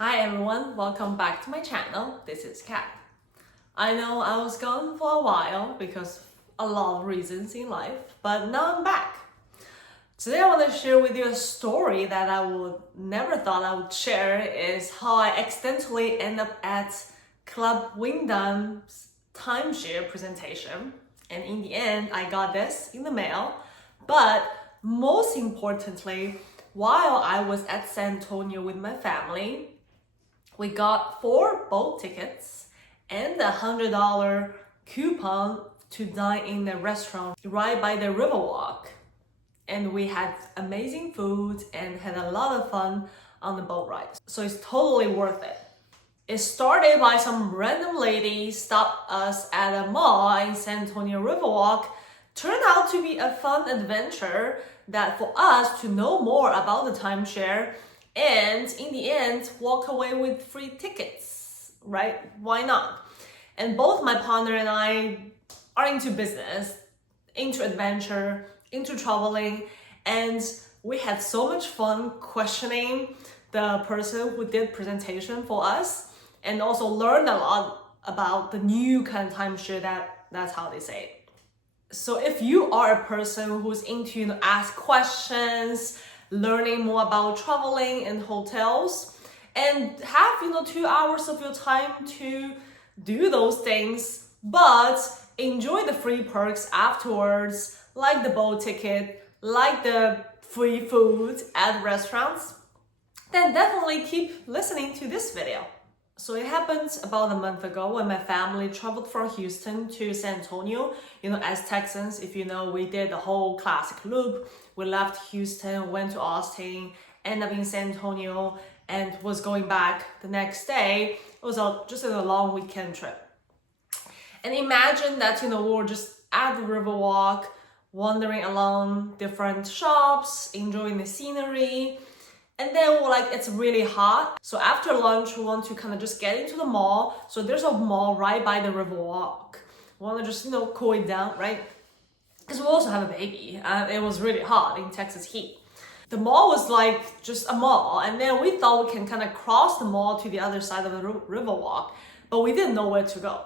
Hi everyone, welcome back to my channel. This is Kat. I know I was gone for a while because of a lot of reasons in life, but now I'm back. Today I want to share with you a story that I would never thought I would share is how I accidentally end up at Club Wyndham's timeshare presentation. And in the end, I got this in the mail. But most importantly, while I was at San Antonio with my family, we got 4 boat tickets and a $100 coupon to dine in a restaurant right by the Riverwalk. And we had amazing food and had a lot of fun on the boat ride. So it's totally worth it. It started by some random lady stopped us at a mall in San Antonio Riverwalk. Turned out to be a fun adventure that for us to know more about the timeshare and in the end walk away with free tickets, right? Why not? And both my partner and I are into business, into adventure, into traveling, and we had so much fun questioning the person who did presentation for us and also learned a lot about the new kind of timeshare that's how they say it. So if you are a person who's into ask questions, learning more about traveling and hotels, and have 2 hours of your time to do those things, but enjoy the free perks afterwards, like the boat ticket, like the free food at restaurants, then definitely keep listening to this video. So it happened about a month ago when my family traveled from Houston to San Antonio. As Texans, if you know, we did the whole classic loop. We left Houston, went to Austin, ended up in San Antonio, and was going back the next day. It was just a long weekend trip. And imagine that, we were just at the Riverwalk, wandering along different shops, enjoying the scenery. And then we're like, it's really hot. So after lunch, we want to kind of just get into the mall. So there's a mall right by the Riverwalk. We want to just, cool it down, right? Because we also have a baby. It was really hot in Texas heat. The mall was like just a mall. And then we thought we can kind of cross the mall to the other side of the Riverwalk. But we didn't know where to go.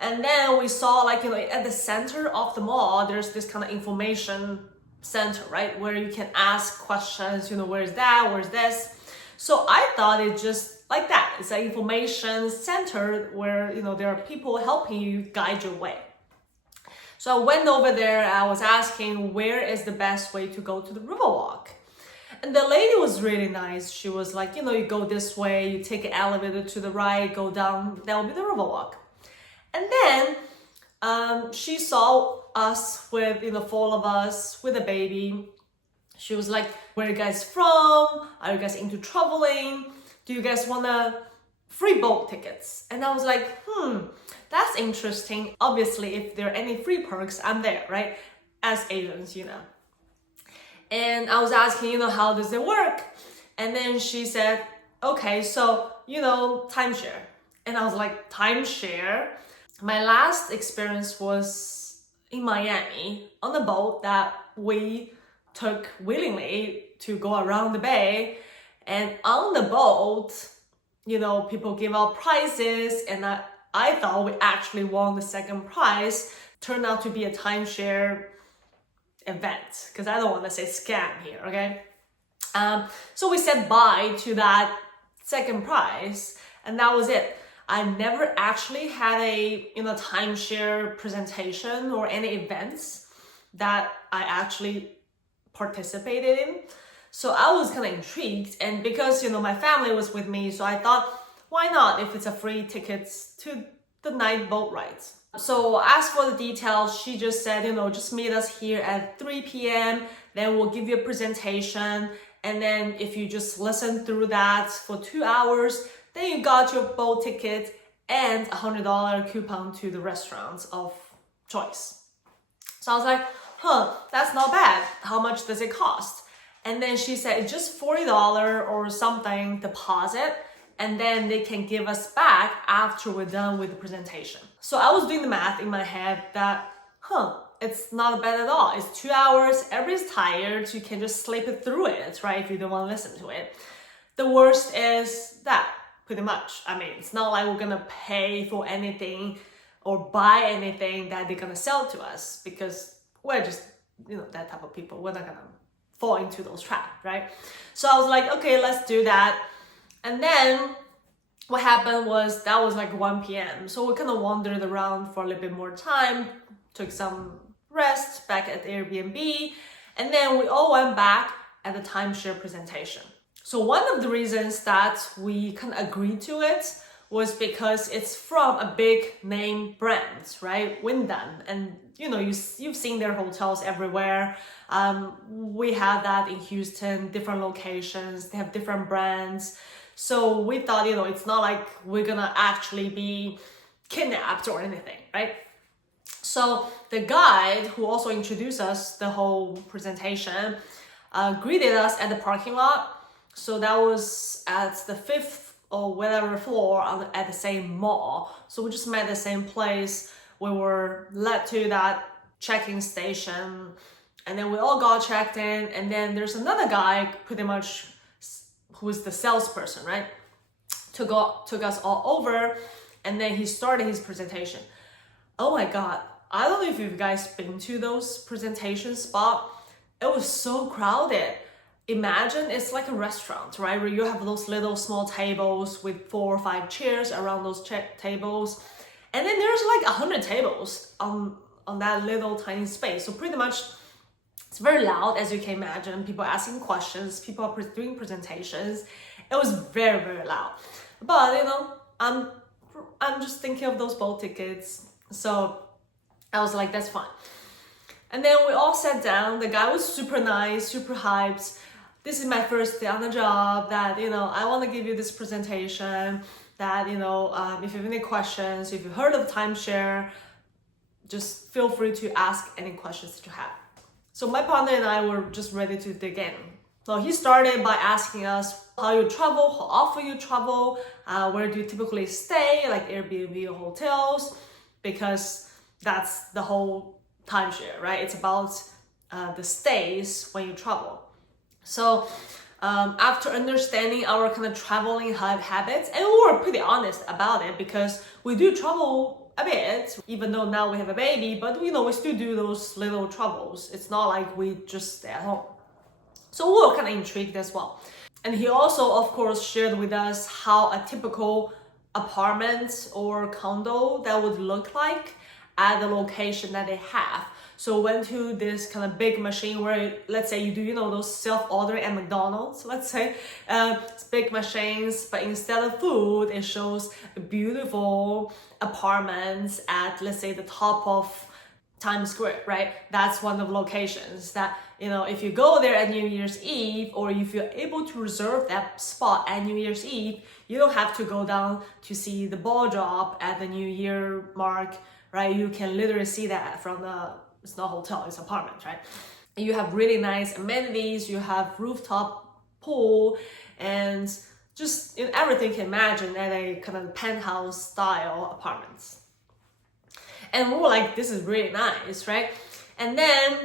And then we saw at the center of the mall, there's this kind of information center, right? Where you can ask questions, where's that, where's this? So I thought it just like that. It's an information center where, there are people helping you guide your way. So I went over there, I was asking where is the best way to go to the Riverwalk? And the lady was really nice. She was like, you go this way, you take an elevator to the right, go down, that will be the Riverwalk. And then she saw us with 4 of us with a baby. She was like, where are you guys from? Are you guys into traveling? Do you guys want free boat tickets? And I was like, that's interesting. Obviously, if there are any free perks, I'm there, right? As Asians, And I was asking, how does it work? And then she said, okay, so, timeshare. And I was like, timeshare? My last experience was in Miami on a boat that we took willingly to go around the bay. And on the boat, people give out prizes. And I thought we actually won the second prize. Turned out to be a timeshare event. Because I don't want to say scam here, okay? So we said bye to that second prize. And that was it. I never actually had a timeshare presentation or any events that I actually participated in. So I was kind of intrigued, and because my family was with me, so I thought, why not if it's a free tickets to the night boat rides? So as for the details, she just said, just meet us here at 3 p.m. Then we'll give you a presentation, and then if you just listen through that for 2 hours, then you got your boat ticket and a $100 coupon to the restaurants of choice. So I was like, that's not bad. How much does it cost? And then she said, it's just $40 or something deposit, and then they can give us back after we're done with the presentation. So I was doing the math in my head that, it's not bad at all. It's 2 hours, everybody's tired, so you can just sleep it through it, right? If you don't want to listen to it. The worst is that pretty much. I mean, it's not like we're gonna pay for anything or buy anything that they're gonna sell to us, because we're just, that type of people. We're not gonna fall into those traps, right? So I was like, okay, let's do that. And then what happened was that was like 1 p.m. So we kind of wandered around for a little bit more time, took some rest back at the Airbnb, and then we all went back at the timeshare presentation. So one of the reasons that we kind of agreed to it was because it's from a big name brand, right? Wyndham. And you've seen their hotels everywhere. We have that in Houston, different locations, they have different brands. So we thought, it's not like we're gonna actually be kidnapped or anything, right? So the guide who also introduced us the whole presentation greeted us at the parking lot. So that was at the 5th or whatever floor at the same mall. So we just met at the same place. We were led to that check-in station, and then we all got checked in. And then there's another guy, pretty much, who is the salesperson, right? Took us all over, and then he started his presentation. Oh my God, I don't know if you guys been to those presentation spots. It was so crowded. Imagine it's like a restaurant, right? Where you have those little small tables with 4 or 5 chairs around those tables. And then there's like 100 tables on that little tiny space. So pretty much it's very loud, as you can imagine. People asking questions, people are doing presentations. It was very, very loud. But I'm just thinking of those boat tickets. So I was like, that's fine. And then we all sat down. The guy was super nice, super hyped. This is my first day on the job, that, I want to give you this presentation, that, if you have any questions, if you've heard of timeshare, just feel free to ask any questions that you have. So my partner and I were just ready to dig in. So he started by asking us how you travel, how often you travel, where do you typically stay, like Airbnb or hotels, because that's the whole timeshare, right? It's about the stays when you travel. So after understanding our kind of traveling habits, and we were pretty honest about it, because we do travel a bit, even though now we have a baby, but we still do those little travels. It's not like we just stay at home. So we were kind of intrigued as well. And he also, of course, shared with us how a typical apartment or condo that would look like at the location that they have. So we went to this kind of big machine where, let's say you do, those self-ordering at McDonald's, let's say, it's big machines, but instead of food, it shows beautiful apartments at, let's say, the top of Times Square, right? That's one of the locations that, if you go there at New Year's Eve, or if you're able to reserve that spot at New Year's Eve, you don't have to go down to see the ball drop at the New Year mark, right? You can literally see that from it's not hotel, it's apartment, right? And you have really nice amenities, you have rooftop pool, and just everything you can imagine at a kind of penthouse style apartments. And we were like, this is really nice, right? And then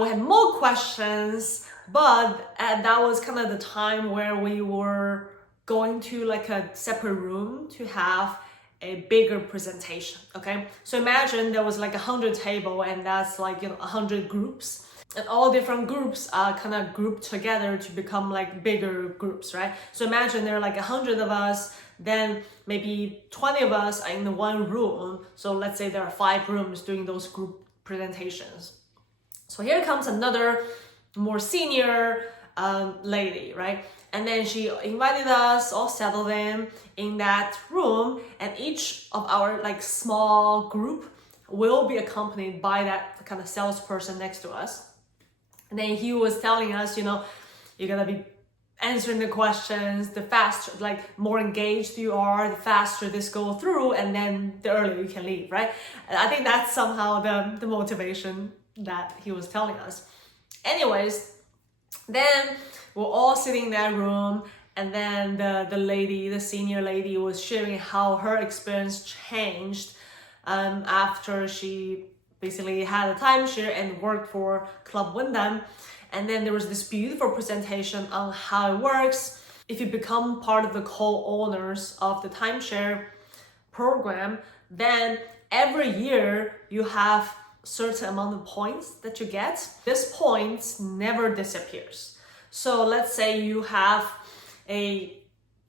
we had more questions, but that was kind of the time where we were going to like a separate room to have a bigger presentation, okay? So imagine there was like 100 table, and that's like 100 groups, and all different groups are kind of grouped together to become like bigger groups, right? So imagine there are like 100 of us, then maybe 20 of us are in the one room. So let's say there are 5 rooms doing those group presentations. So here comes another more senior lady, right? And then she invited us, all settled in that room, and each of our like small group will be accompanied by that kind of salesperson next to us. And then he was telling us, you're gonna be answering the questions, the faster, like more engaged you are, the faster this go through, and then the earlier you can leave, right? And I think that's somehow the motivation that he was telling us. Anyways, then we're all sitting in that room, and then the senior lady was sharing how her experience changed after she basically had a timeshare and worked for Club Wyndham. And then there was this beautiful presentation on how it works. if you become part of the co-owners of the timeshare program, then every year you have certain amount of points that you get. This points never disappears. So let's say you have a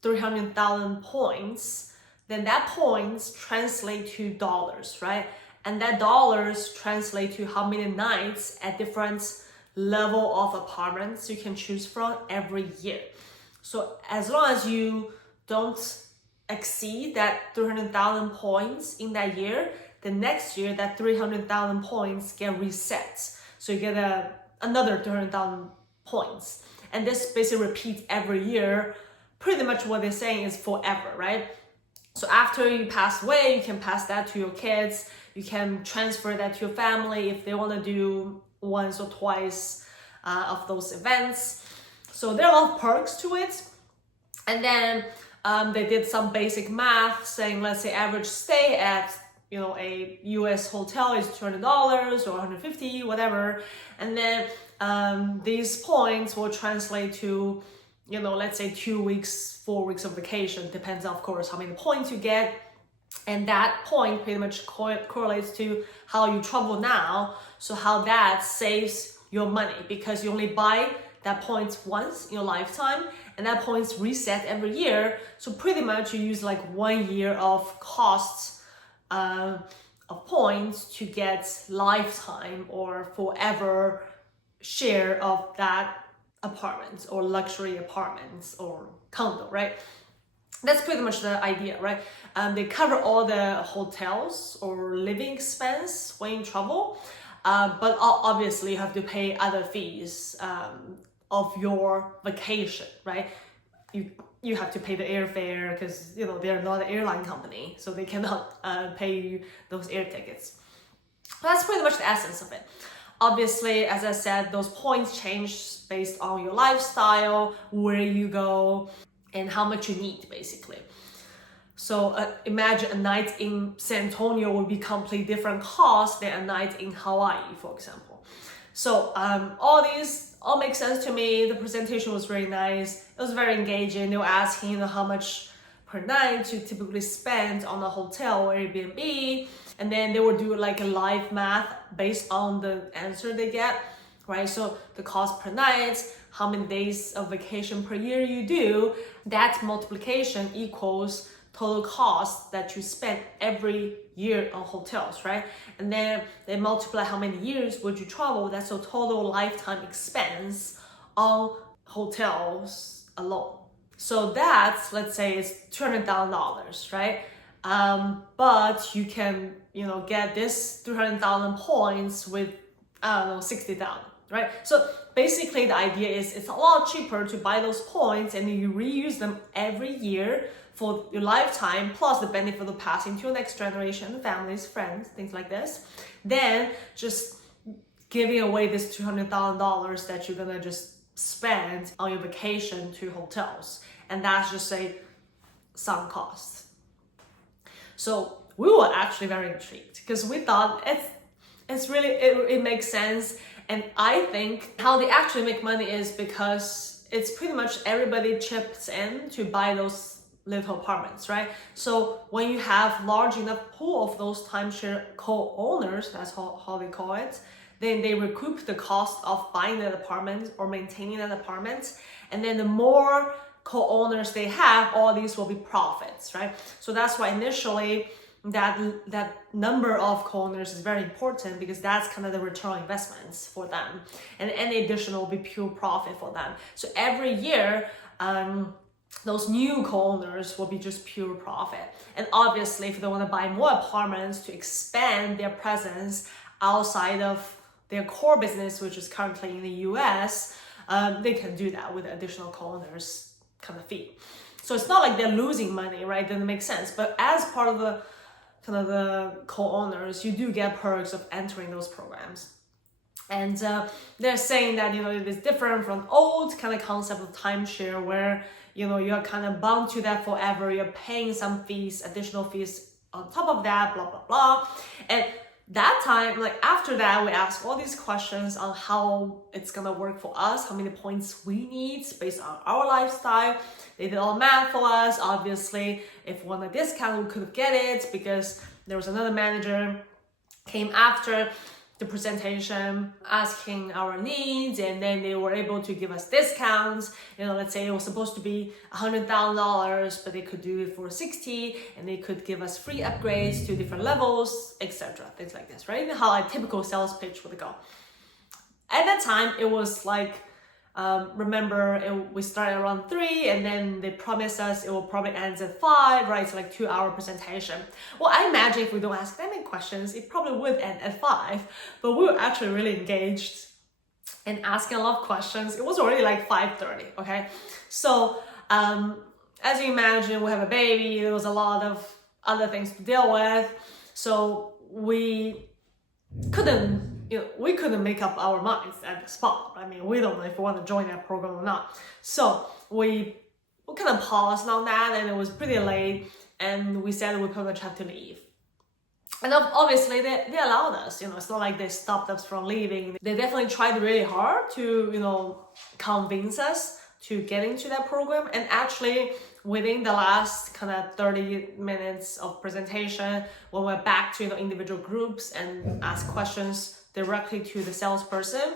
300,000 points, then that points translate to dollars, right? And that dollars translate to how many nights at different level of apartments you can choose from every year. So as long as you don't exceed that 300,000 points in that year, the next year that 300,000 points get reset. So you get another 300,000 points. And this basically repeats every year. Pretty much what they're saying is forever, right? So after you pass away, you can pass that to your kids. You can transfer that to your family if they want to do once or twice of those events. So there are a lot of perks to it. And then they did some basic math saying, let's say average stay at a US hotel is $200 or $150, whatever. And then these points will translate to, let's say 2 weeks, 4 weeks of vacation. Depends, of course, how many points you get. And that point pretty much correlates to how you travel now. So how that saves your money, because you only buy that points once in your lifetime, and that points reset every year. So pretty much you use like 1 year of costs of points to get lifetime or forever share of that apartment or luxury apartments or condo, right? That's pretty much the idea, right? They cover all the hotels or living expense when you travel, but obviously you have to pay other fees of your vacation, right? You have to pay the airfare because they're not an airline company, so they cannot pay you those air tickets. That's pretty much the essence of it. Obviously, as I said, those points change based on your lifestyle, where you go, and how much you need, basically. So imagine a night in San Antonio would be completely different cost than a night in Hawaii, for example. So all makes sense to me. The presentation was very nice. It was very engaging. They were asking, how much per night you typically spend on a hotel or Airbnb. And then they would do like a live math based on the answer they get, right? So the cost per night, how many days of vacation per year you do, that multiplication equals total cost that you spend every year on hotels, right? And then they multiply how many years would you travel, that's a total lifetime expense on hotels alone. So that's, let's say it's $200,000, right? But you can, get this 300,000 points with, 60,000, right? So basically the idea is it's a lot cheaper to buy those points and you reuse them every year for your lifetime, plus the benefit of passing to your next generation, families, friends, things like this, then just giving away this $200,000 that you're gonna just spend on your vacation to hotels. And that's just a sunk cost. So we were actually very intrigued because we thought it's really, it makes sense. And I think how they actually make money is because it's pretty much everybody chips in to buy those little apartments, right? So when you have large enough pool of those timeshare co-owners, that's how they call it, then they recoup the cost of buying that apartment or maintaining that apartment. And then the more co-owners they have, all these will be profits, right? So that's why initially that number of co-owners is very important, because that's kind of the return on investments for them, and any additional will be pure profit for them. So every year those new co-owners will be just pure profit. And obviously if they want to buy more apartments to expand their presence outside of their core business, which is currently in the US, they can do that with additional co-owners kind of fee. So it's not like they're losing money, right? Doesn't make sense. But as part of the kind of the co-owners, you do get perks of entering those programs. And they're saying that, it is different from old kind of concept of timeshare where, you're kind of bound to that forever. You're paying some fees, additional fees on top of that, blah, blah, blah. And That time, like after that, we asked all these questions on how it's gonna work for us, how many points we need based on our lifestyle. They did all the math for us. Obviously, if we want a discount, we could get it because there was another manager came after the presentation asking our needs, and then they were able to give us discounts. Let's say it was supposed to be $100,000, but they could do it for 60, and they could give us free upgrades to different levels, etc. Things like this, right? How a typical sales pitch would go. At that time, it was like, we started around 3, and then they promised us it will probably end at 5, right? It's like 2-hour presentation. Well, I imagine if we don't ask them any questions, it probably would end at 5, but we were actually really engaged and asking a lot of questions. It was already like 5:30, okay? So, as you imagine, we have a baby, there was a lot of other things to deal with, so we couldn't make up our minds at the spot. I mean, we don't know if we want to join that program or not. So we kind of paused on that, and it was pretty late, and we said we pretty much have to leave. And obviously they allowed us, it's not like they stopped us from leaving. They definitely tried really hard to, convince us to get into that program. And actually, within the last kind of 30 minutes of presentation, when we're back to individual groups and ask questions directly to the salesperson,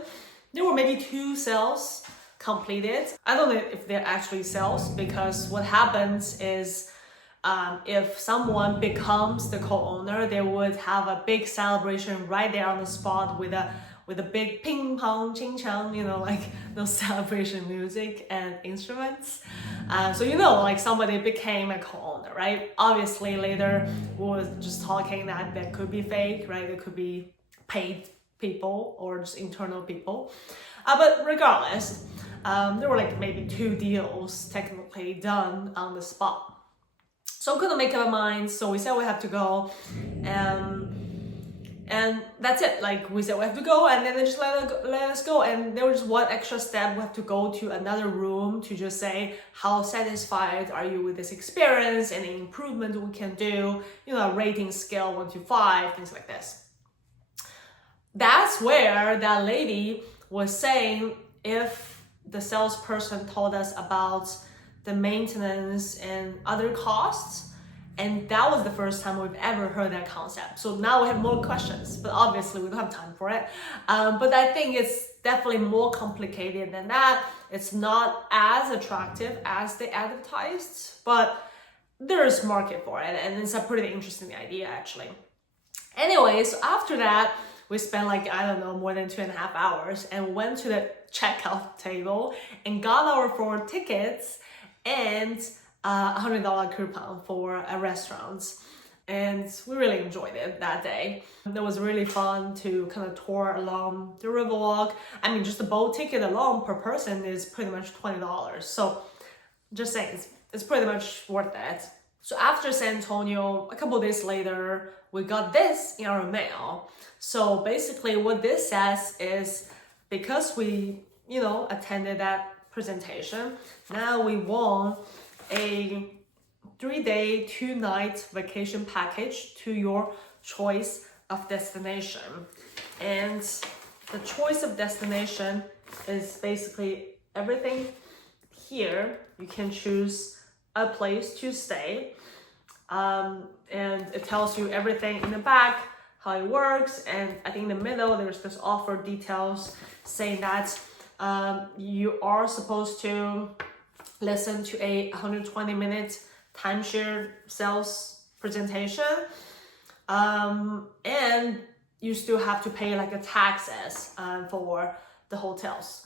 there were maybe 2 sales completed. I don't know if they're actually sales, because what happens is if someone becomes the co-owner, they would have a big celebration right there on the spot with a big ping pong, ching chong, like those celebration music and instruments. So like somebody became a co-owner, right? Obviously later we were just talking that could be fake, right? It could be paid people or just internal people. But regardless, there were like maybe 2 deals technically done on the spot. So we couldn't make up our minds, so we said we have to go. And that's it. Like we said, we have to go, and then they just let us go. And there was one extra step. We have to go to another room to just say, how satisfied are you with this experience? Any improvement we can do? A rating scale 1 to 5, things like this. That's where that lady was saying if the salesperson told us about the maintenance and other costs. And that was the first time we've ever heard that concept. So now we have more questions, but obviously we don't have time for it. But I think it's definitely more complicated than that. It's not as attractive as they advertised, but there's market for it, and it's a pretty interesting idea actually. Anyway, so after that, we spent more than 2.5 hours, and went to the checkout table and got our 4 tickets and $100 coupon for a restaurant. And we really enjoyed it that day. It was really fun to kind of tour along the riverwalk. I mean, just the boat ticket alone per person is pretty much $20. So just saying, it's pretty much worth it. So after San Antonio, a couple of days later, we got this in our mail. So basically what this says is, because we, attended that presentation, now we won a 3-day, 2-night vacation package to your choice of destination. And the choice of destination is basically everything here. You can choose a place to stay, and it tells you everything in the back, how it works. And I think in the middle there's this offer details saying that you are supposed to listen to a 120-minute timeshare sales presentation, and you still have to pay like a taxes for the hotels,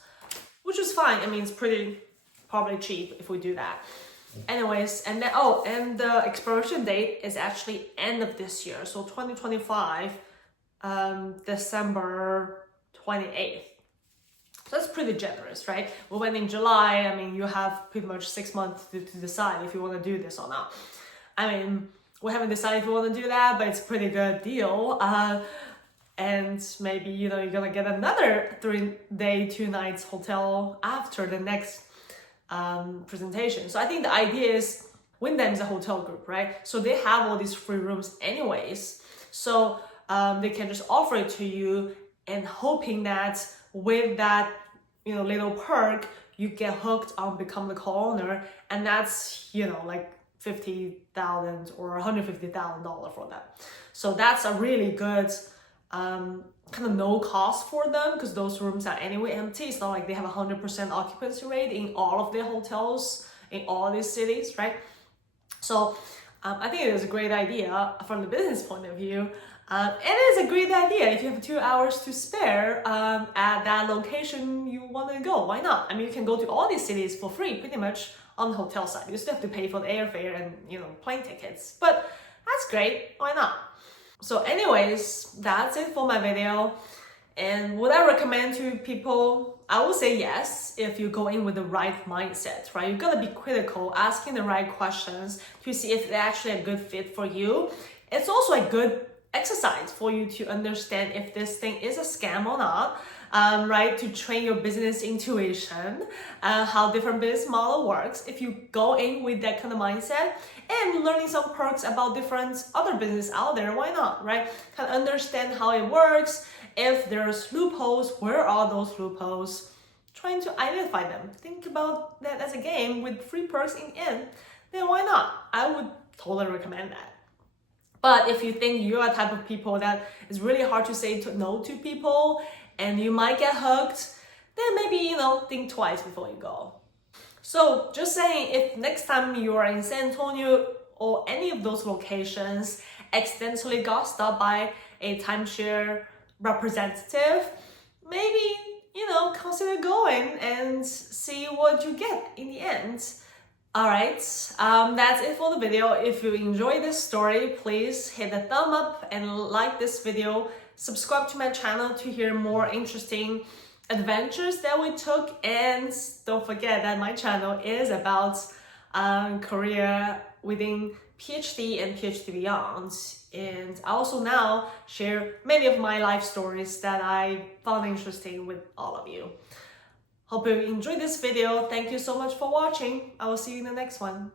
which is fine. I mean, it's probably cheap if we do that. Anyways, and then and the expiration date is actually end of this year, so 2025, December 28th. So that's pretty generous, right? We went in July. I mean, you have pretty much 6 months to decide if you want to do this or not. I mean, we haven't decided if we want to do that, but it's a pretty good deal. And maybe, you're going to get another 3-day, 2 nights hotel after the next presentation. So I think the idea is Wyndham is a hotel group, right? So they have all these free rooms anyways. So they can just offer it to you and hoping that with that little perk you get hooked on become the co-owner, and that's like $50,000 or $150,000 for them. So that's a really good kind of no cost for them, because those rooms are anyway empty. It's not like they have 100% occupancy rate in all of their hotels in all these cities, right? So I think it is a great idea from the business point of view. It is a great idea if you have 2 hours to spare at that location you want to go. Why not? I mean, you can go to all these cities for free, pretty much on the hotel side. You still have to pay for the airfare and plane tickets, but that's great. Why not? So anyways, that's it for my video. And would I recommend to people? I would say yes, if you go in with the right mindset, right? You gotta be critical, asking the right questions to see if they're actually a good fit for you. It's also a good exercise for you to understand if this thing is a scam or not, right? To train your business intuition, how different business model works. If you go in with that kind of mindset and learning some perks about different other business out there, why not, right? Kind of understand how it works. If there's loopholes, where are those loopholes? Trying to identify them. Think about that as a game with free perks in, then why not? I would totally recommend that. But if you think you're a type of people that is really hard to say no to people and you might get hooked, then maybe, think twice before you go. So just saying, if next time you are in San Antonio or any of those locations accidentally got stopped by a timeshare representative, maybe, consider going and see what you get in the end. All right, that's it for the video. If you enjoy this story, please hit the thumb up and like this video. Subscribe to my channel to hear more interesting adventures that we took. And don't forget that my channel is about career within PhD and PhD beyond. And I also now share many of my life stories that I found interesting with all of you. Hope you enjoyed this video. Thank you so much for watching. I will see you in the next one.